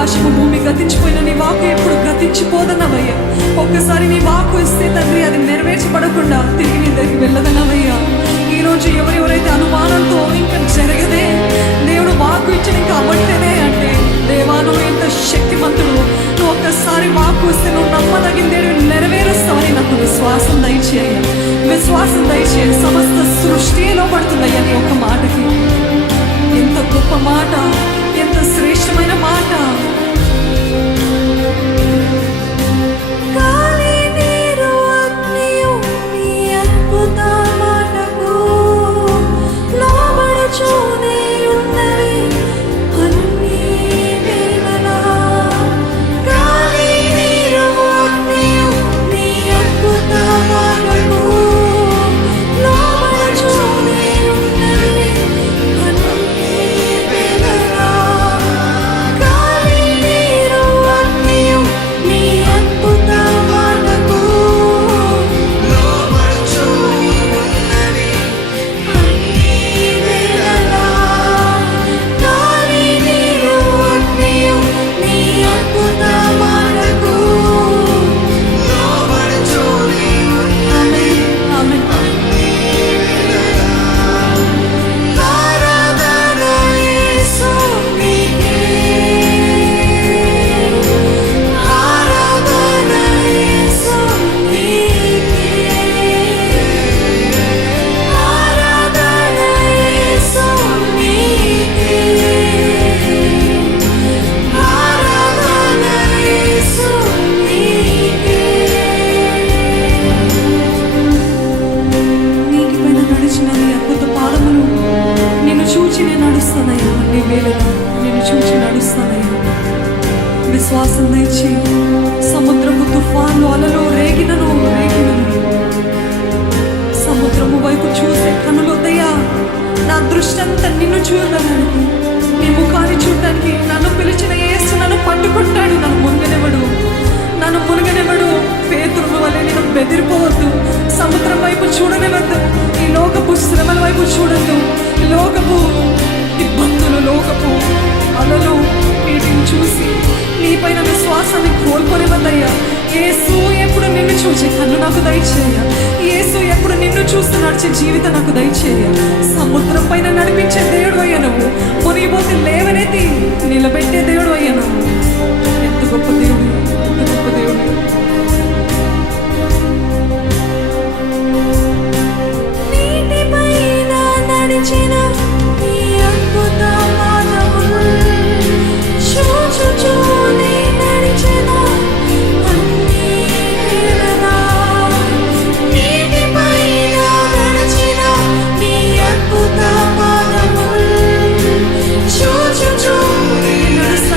ఆకాశము భూమి గతించిపోయిన నీ వాక్కు ఎప్పుడు గతించిపోదన్నవయ్యా. ఒక్కసారి నీ వాక్కు ఇస్తే తండ్రి అది నెరవేర్చబడకుండా తిరిగి నీ దగ్గరికి వెళ్ళదన్నవయ్యా. ఈరోజు ఎవరెవరైతే అనుమానంతో ఇంకా జరగదే, దేవుడు వాక్కు ఇచ్చిన ఇంకా అవ్వట్లేదే అంటే, దేవా నువ్వు ఎంత శక్తిమంతుడు, నువ్వు ఒక్కసారి వాక్కు వస్తే నువ్వు నమ్మదగిందే నెరవేరుస్తావని నాకు విశ్వాసం దయచేయ, విశ్వాసం దయచేయ. సమస్త సృష్టిలో పడుతుందయ్యా నీ ఒక్క మాటకి. ఎంత గొప్ప మాట, ఎంత శ్రేష్టమైన మాట. విశ్వాసం తెచ్చి సముద్రము తుఫాన్లు అలలు రేగినను సముద్రము వైపు చూసే కనులొద్దయ్యా. నా దృష్టి అంతా నిన్ను చూడడానికి, నీ ముఖాన్ని చూడడానికి. నన్ను పిలిచిన యేసు నన్ను పట్టుకుంటాడు, నన్ను మునగనివ్వడు. పేతురు వలె నేను బెదిరిపోవద్దు, సముద్రం వైపు చూడనివద్దు, ఈ లోకపు శ్రమల వైపు చూడద్దు, లోకపు ఇబ్బందులు, లోకపు అలలు వీటిని చూసి నీపైన విశ్వాసాన్ని కోల్పోనివద్దయ్యా. యేసు ఎప్పుడు నిన్ను చూసే కన్ను నాకు దయచేయ, యేసు ఎప్పుడు నిన్ను చూస్తూ నడిచే జీవితం నాకు దయచేయ. సముద్రం పైన నడిపించే దేవుడు అయ్యా నువ్వు, మునిగిపోతే లేవనెత్తి నిలబెట్టే దేవుడు అయ్యా నువ్వు. ఎంత గొప్ప దేవుడు, ఎంత గొప్ప దేవుడు. నీటిపైన నడిచిన నీ అద్భుత పాదములు చూచుచూనే నడిచిన అన్ని వేళలా. నీటిపైన నడిచిన నీ అద్భుత పాదములు చూచుచూనే నడిచిన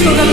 తీసుకోగలవు.